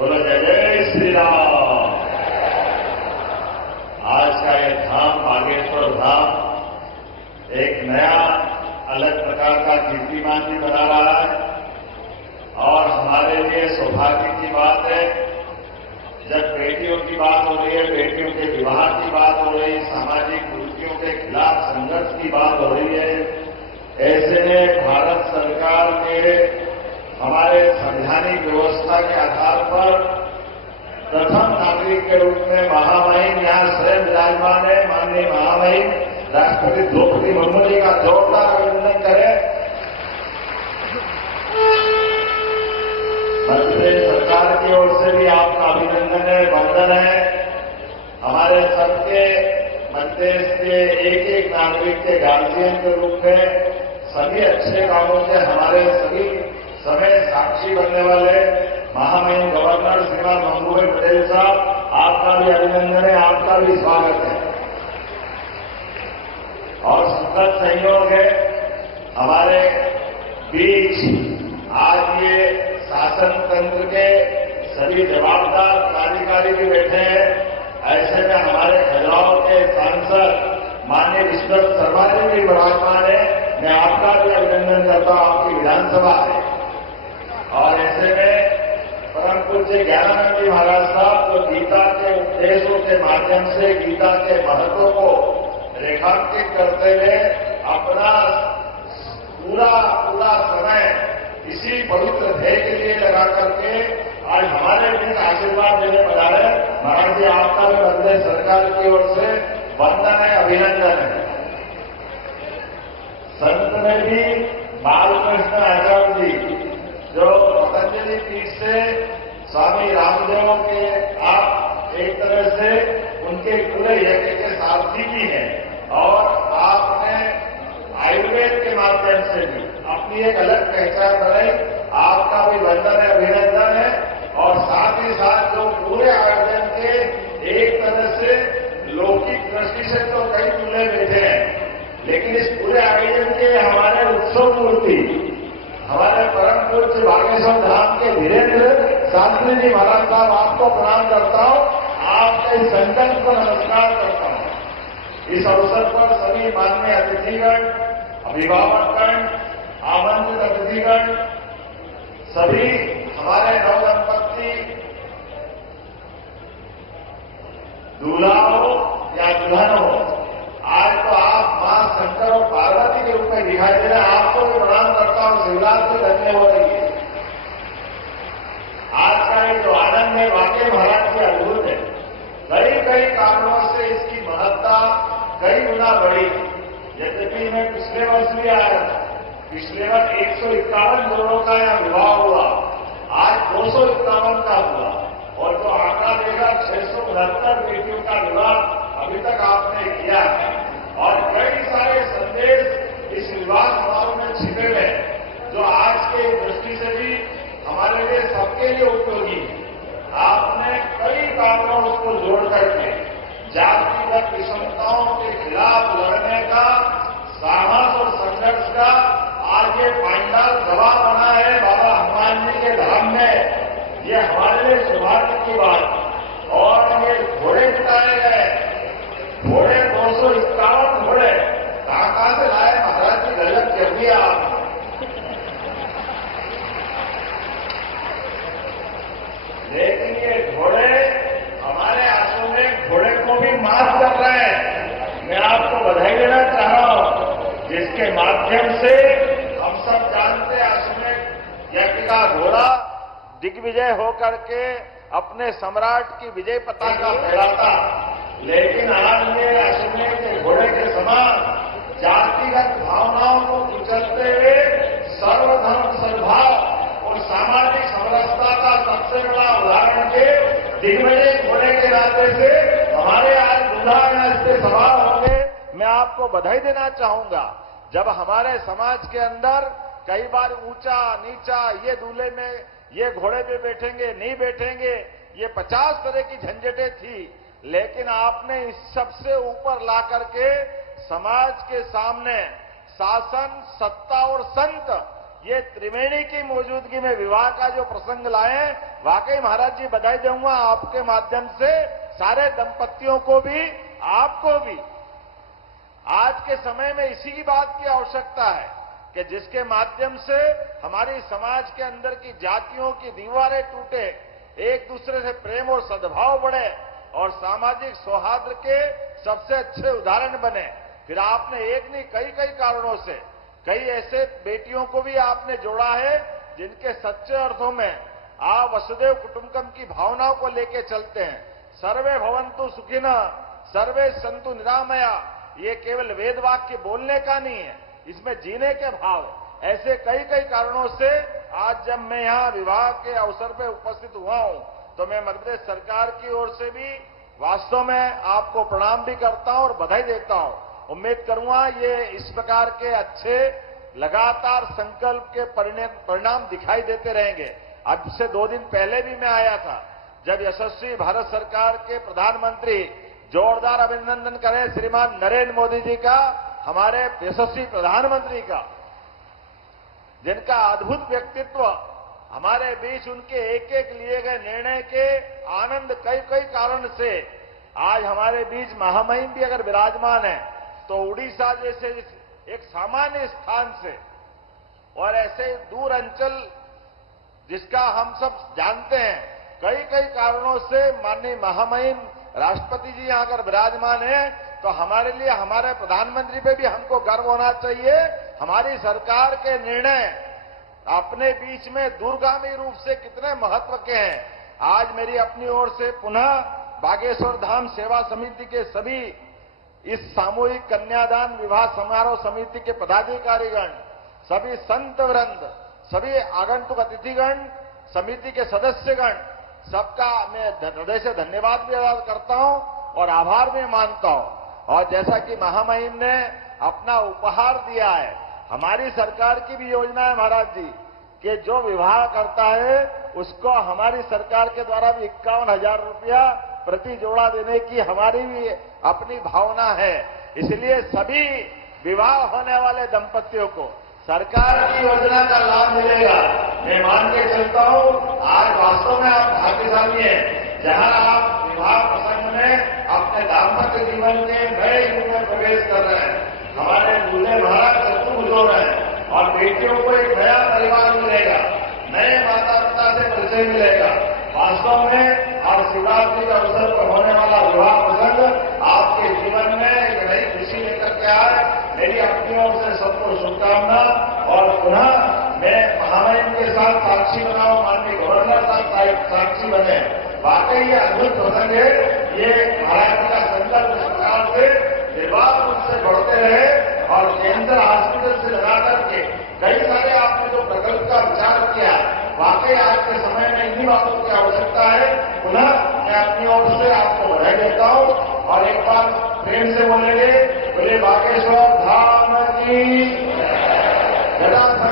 बोलो जय जय श्री राम। आज का ये धाम बागेश्वर धाम एक नया अलग प्रकार का कीर्तिमान भी बना रहा है और हमारे लिए सौभाग्य की बात है। जब बेटियों की बात हो रही है, बेटियों के विवाह की बात हो रही है, सामाजिक कुरीतियों के खिलाफ संघर्ष की बात हो रही है, ऐसे में भारत सरकार के हमारे संवैधानिक व्यवस्था के आधार पर प्रथम नागरिक के रूप में महामहिम यहां स्वयं विराजमान है। माननीय महामहिम राष्ट्रपति द्रौपदी मुर्मू जी का जोरदार अभिनंदन करें। मध्य प्रदेश सरकार की ओर से भी आपका अभिनंदन है, वंदन है। हमारे सबके मध्य प्रदेश के एक एक नागरिक के गार्जियन के रूप में सभी अच्छे कामों के हमारे सभी समय साक्षी बनने वाले महामहिम गवर्नर श्रीमान मंगूभाई पटेल साहब, आपका भी अभिनंदन है, आपका भी स्वागत है। और सुखद संयोग है हमारे बीच आज ये शासन तंत्र के सभी जवाबदार पदाधिकारी भी बैठे हैं। ऐसे में हमारे खजुराहो के सांसद माननीय विश्वनाथ शर्मा जी भी विराजमान है। मैं आपका भी अभिनंदन करता हूं, आपकी विधानसभा है। और ऐसे में परम पूज्य ज्ञानानंद जी महाराज साहब जो गीता के उपदेशों के माध्यम से गीता के महत्व को रेखांकित करते हुए अपना पूरा समय इसी पवित्र ध्येय के लिए लगा करके आज हमारे बीच आशीर्वाद देने पधारे। महाराज जी, आपका भी मध्य प्रदेश सरकार की ओर से वंदन है, अभिनंदन है। संत में भी बालकृष्ण आचार्य जी जो पतंजलि पीठ से स्वामी रामदेव के आप एक तरह से उनके पूरे यज्ञ के सारथी भी हैं और आपने आयुर्वेद के माध्यम से भी अपनी एक अलग पहचान बनाई। आपका भी वंदन है, अभिनंदन है। और साथ ही साथ जो पूरे आयोजन के एक तरह से लौकिक दृष्टि से तो कई दूल्हे बैठे हैं, लेकिन इस पूरे आयोजन के हमारे उत्सव मूर्ति हमारे परम पूज्य बागेश्वर धाम के धीरेन्द्र शास्त्री जी महाराज साहब, आपको प्रणाम करता हूं, आपके संकल्प को नमस्कार करता हूं। इस अवसर पर सभी माननीय अतिथिगण, अभिभावकगण, आमंत्रित अतिथिगण, सभी हमारे नवदंपत्ति दूल्हा हो या दुल्हन हो, आज तो आप मां शंकर और पार्वती के रूप में दिखाई दे रहे हैं। आपको भी प्रणाम करता हूं, शिवरात्रि धन्य हो रही है। आज का ये जो आनंद है वाकई महाराज की अद्भुत है। कई कारणों से इसकी महत्ता कई गुना बढ़ी। यद्यपि मैं पिछले वर्ष भी आया था, पिछले वर्ष 151 जोड़ों का यहां विवाह हुआ, आज 251 का हुआ और जो आंकड़ा देगा 669 बेटियों का विवाह अभी तक आपने किया है। और कई सारे संदेश इस विवाह समारोह में छिपे हुए हैं जो आज के दृष्टि से भी हमारे लिए सबके लिए उपयोगी है। आपने कई कारणों उसको जोड़ करके जातिगत विषमताओं के खिलाफ लड़ने का साहस और संघर्ष का आज ये पांडाल गवाह बना है बाबा हनुमान जी के धाम में। ये हमारे लिए सौभाग्य की बात। और ये घोड़े जिताए गए, घोड़े 251 घोड़े कहां से लाए महाराज जी, गजब कर दिया आप। लेकिन ये घोड़े हमारे हाथों में घोड़े को भी माफ कर रहे हैं। मैं आपको बधाई देना चाह रहा हूं, जिसके माध्यम से हम सब जानते हैं अश्वमेध यज्ञ का घोड़ा दिग्विजय होकर के अपने सम्राट की विजय पताका फहराता, लेकिन आज ये अश्वमेध के घोड़े के समान जातिगत भावनाओं को कुचलते हुए सर्वधर्म सद्भाव और सामाजिक समरसता का सबसे बड़ा उदाहरण के दिग्विजय घोड़े के नाते से हमारे आज दूल्हा इस पे सवार होंगे। मैं आपको बधाई देना चाहूंगा। जब हमारे समाज के अंदर कई बार ऊंचा नीचा, ये दूल्हे में ये घोड़े पे बैठेंगे नहीं बैठेंगे, ये 50 तरह की झंझटें थी, लेकिन आपने इस सबसे ऊपर ला करके समाज के सामने शासन, सत्ता और संत ये त्रिवेणी की मौजूदगी में विवाह का जो प्रसंग लाए, वाकई महाराज जी बधाई दूंगा आपके माध्यम से सारे दंपतियों को भी, आपको भी। आज के समय में इसी की बात की आवश्यकता है कि जिसके माध्यम से हमारी समाज के अंदर की जातियों की दीवारें टूटे, एक दूसरे से प्रेम और सद्भाव बढ़े और सामाजिक सौहार्द के सबसे अच्छे उदाहरण बने। फिर आपने एक नहीं कई कारणों से कई ऐसे बेटियों को भी आपने जोड़ा है जिनके सच्चे अर्थों में आप वसुदेव कुटुंबकम की भावनाओं को लेकर चलते हैं। सर्वे भवन्तु सुखिनः, सर्वे सन्तु निरामया, ये केवल वेद वाक्य बोलने का नहीं है, इसमें जीने के भाव। ऐसे कई कारणों से आज जब मैं यहां विवाह के अवसर पर उपस्थित हुआ हूं तो मैं मध्य प्रदेश सरकार की ओर से भी वास्तव में आपको प्रणाम भी करता हूं और बधाई देता हूं। उम्मीद करूंगा ये इस प्रकार के अच्छे लगातार संकल्प के परिणाम दिखाई देते रहेंगे। अब से 2 दिन पहले भी मैं आया था जब यशस्वी भारत सरकार के प्रधानमंत्री, जोरदार अभिनंदन करें श्रीमान नरेंद्र मोदी जी का, हमारे यशस्वी प्रधानमंत्री का, जिनका अद्भुत व्यक्तित्व, हमारे बीच उनके एक लिए गए निर्णय के आनंद कई कारण से आज हमारे बीच महामहिम भी अगर विराजमान है तो उड़ीसा जैसे एक सामान्य स्थान से और ऐसे दूर अंचल जिसका हम सब जानते हैं, कई कारणों से माननीय महामहिम राष्ट्रपति जी यहां अगर विराजमान है तो हमारे लिए, हमारे प्रधानमंत्री पे भी हमको गर्व होना चाहिए। हमारी सरकार के निर्णय अपने बीच में दूरगामी रूप से कितने महत्व के हैं। आज मेरी अपनी ओर से पुनः बागेश्वर धाम सेवा समिति के सभी इस सामूहिक कन्यादान विवाह समारोह समिति के पदाधिकारीगण, सभी संत वृंद, सभी आगंतुक अतिथिगण, समिति के सदस्यगण, सबका मैं हृदय से धन्यवाद भी अदा करता हूं और आभार भी मानता हूं। और जैसा कि महामहिम ने अपना उपहार दिया है, हमारी सरकार की भी योजना है महाराज जी कि जो विवाह करता है उसको हमारी सरकार के द्वारा भी 51,000 रुपया प्रति जोड़ा देने की हमारी भी अपनी भावना है। इसलिए सभी विवाह होने वाले दंपतियों को सरकार की योजना का लाभ मिलेगा। मैं मान के चलता हूं आज वास्तव में आप भाग्यशाली हैं जहां आप विवाह प्रसंग में अपने दाम्पत्य जीवन के नए युग में प्रवेश कर रहे हैं। हमारे दूल्हे महाराज चतुर्भुज हो रहे हैं और बेटियों को एक नया परिवार मिलेगा, नए माता पिता से परिचय मिलेगा। वास्तव में और शिवरात्रि के अवसर पर होने वाला विवाह प्रसंग आपके जीवन में एक नई खुशी लेकर के आए। मेरी अपनी ओर से सबको शुभकामना और पुनः मैं महामहिम के साथ साक्षी बनाऊं, माननीय गवर्नर साहब साक्षी बने। वाकई ये अद्भुत प्रसंग है। ये महाराज का संकल्प इस प्रकार से निर्बाध रूप से बढ़ते रहे और कैंसर हॉस्पिटल से लगा करके कई सारे आपने जो प्रकल्प का विचार किया, वाकई आज के समय में इन्हीं बातों की आवश्यकता है। पुनः मैं अपनी ओर से आपको बधाई देता हूं और एक बार प्रेम से बोलेंगे, बोले बागेश्वर धाम की जय।